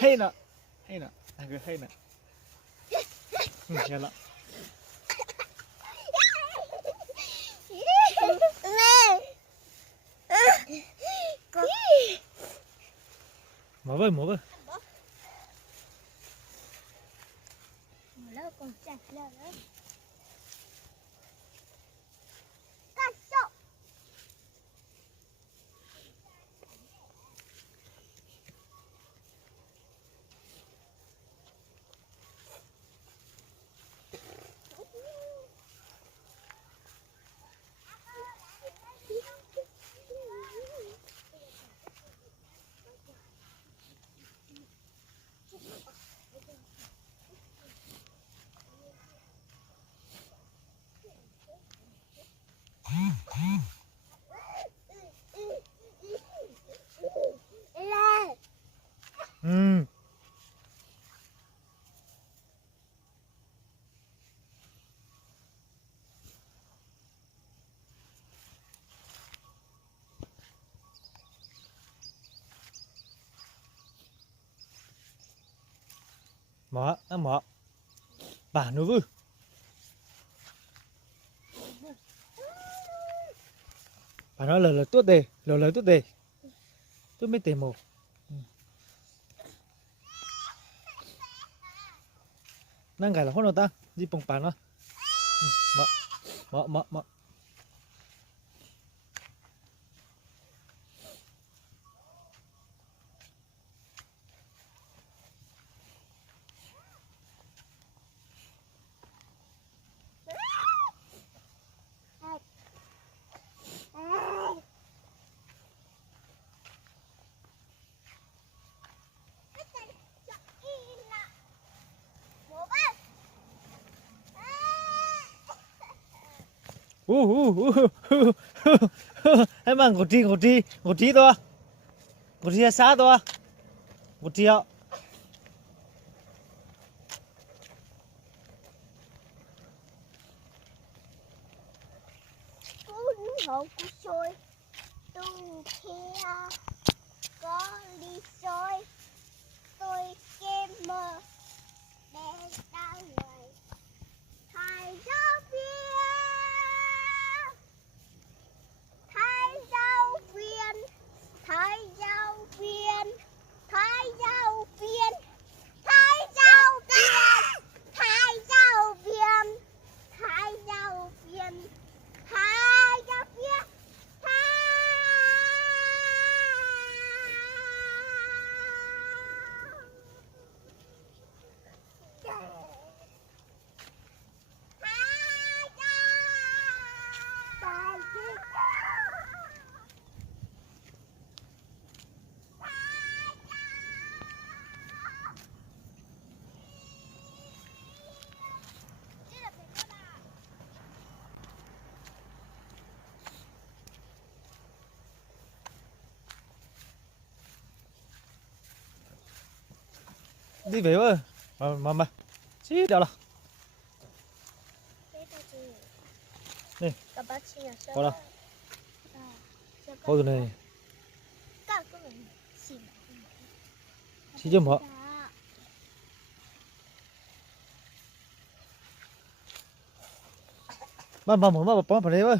hay nè, hay nè, cái hay nè, nghe lắm. Mở vơi. Mở lớp còn chặt lên nữa. Mở, bà nuôi vui. Bà nói lời tuốt đề, lời tuốt đề, tuốt mấy tề mồ. Năng cái là hôn đầu ta, đi bồng bàn nó. Mở. Em mang một tí thôi, một tí xa thôi, một tí ạ. Hậu của xôi tu kia có đi xôi tôi kem mơ để đau người thầy giáo viên thầy giáo viên thầy giáo viên thầy giáo viên thầy giáo viên thầy giáo viên thầy giáo viên thầy giáo viên Đi về ơi, mà, xí đào nào. Này, có đâu? Có rồi này. Xí chứ mở. Mà muốn mà bóng vào đấy ơi.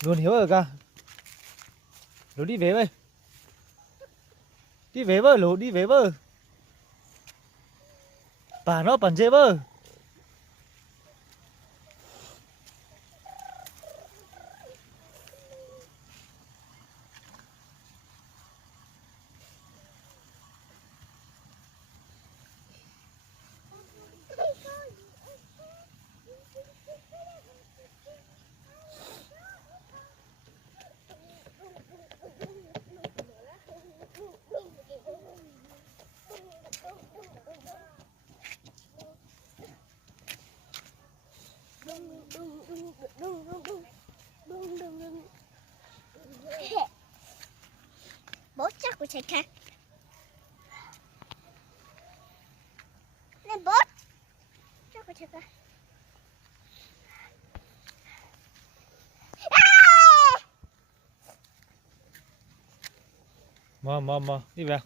Luôn hiểu rồi cả. Lũ đi về ơi. Đi về với, lũ đi về với. Bà nó bắn dê với. Bố chắc của chạy khác nên bố Ôi trời ơi. Mò, đi vào.